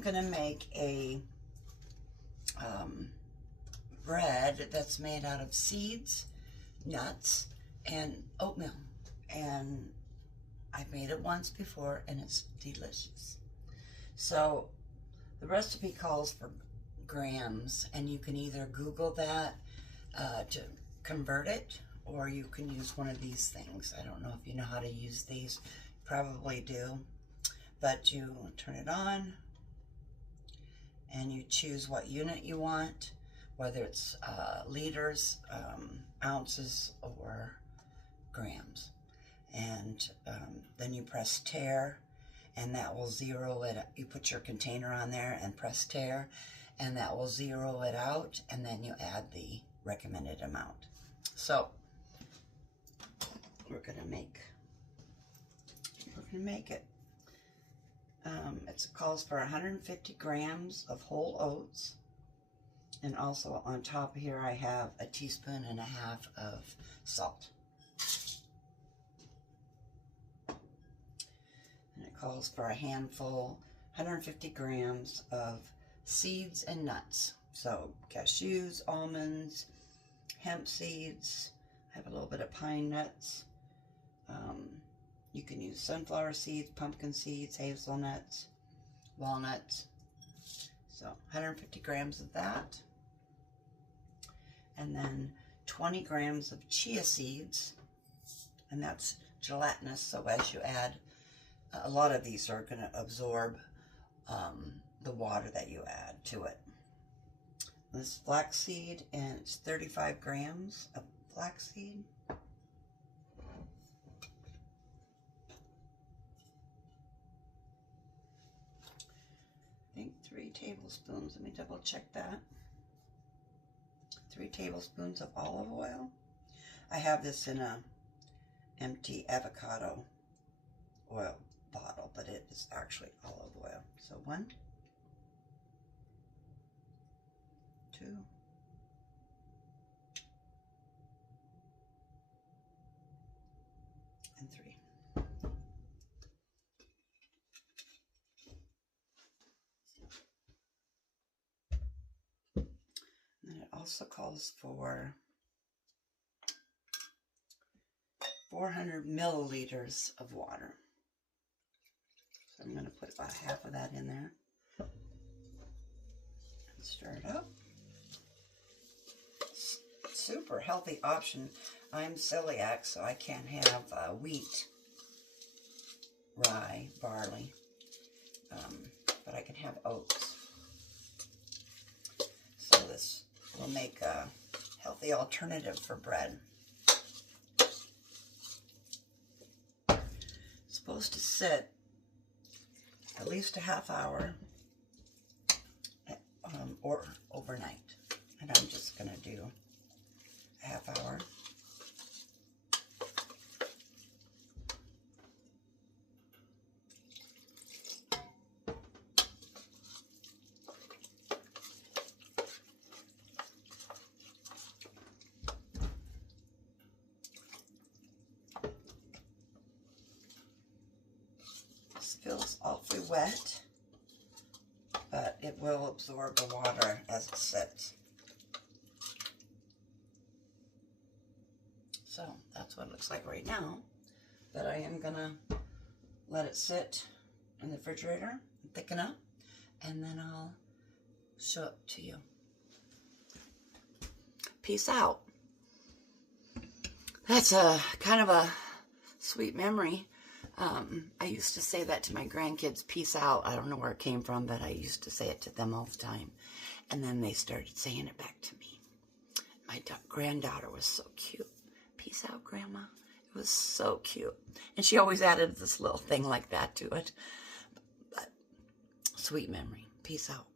I'm going to make a bread that's made out of seeds, nuts, and oatmeal. And I've made it once before, and it's delicious. So the recipe calls for grams, and you can either Google that to convert it, or you can use one of these things. I don't know if you know how to use these. Probably do. But you turn it on, and you choose what unit you want, whether it's liters, ounces, or grams. And then you press tare, and that will zero it. You put your container on there and press tare, and that will zero it out, and then you add the recommended amount. So we're gonna make it. It calls for 150 grams of whole oats, and also on top here I have a teaspoon and a half of salt. And it calls for a handful, 150 grams of seeds and nuts. So cashews, almonds, hemp seeds. I have a little bit of pine nuts. You can use sunflower seeds, pumpkin seeds, hazelnuts, walnuts. So 150 grams of that. And then 20 grams of chia seeds. And that's gelatinous, so as you add, a lot of these are going to absorb the water that you add to it. This is flaxseed, and it's 35 grams of flaxseed. I think 3 tablespoons. Let me double check that. 3 tablespoons of olive oil. I have this in a empty avocado oil bottle, but it is actually olive oil. So 1, 2, and 3. And it also calls for 400 milliliters of water. So I'm going to put about half of that in there and stir it up. Super healthy option. I'm celiac, so I can't have wheat, rye, barley, but I can have oats. So this will make a healthy alternative for bread. It's supposed to sit at least a half hour or overnight. And I'm just going to do a half hour. This feels awfully wet, but it will absorb the water as it sits. So that's what it looks like right now, but I am gonna let it sit in the refrigerator and thicken up, and then I'll show it to you. Peace out. That's a kind of a sweet memory. I used to say that to my grandkids, peace out. I don't know where it came from, but I used to say it to them all the time. And then they started saying it back to me. My granddaughter was so cute. Peace out, Grandma. It was so cute. And she always added this little thing like that to it. But sweet memory. Peace out.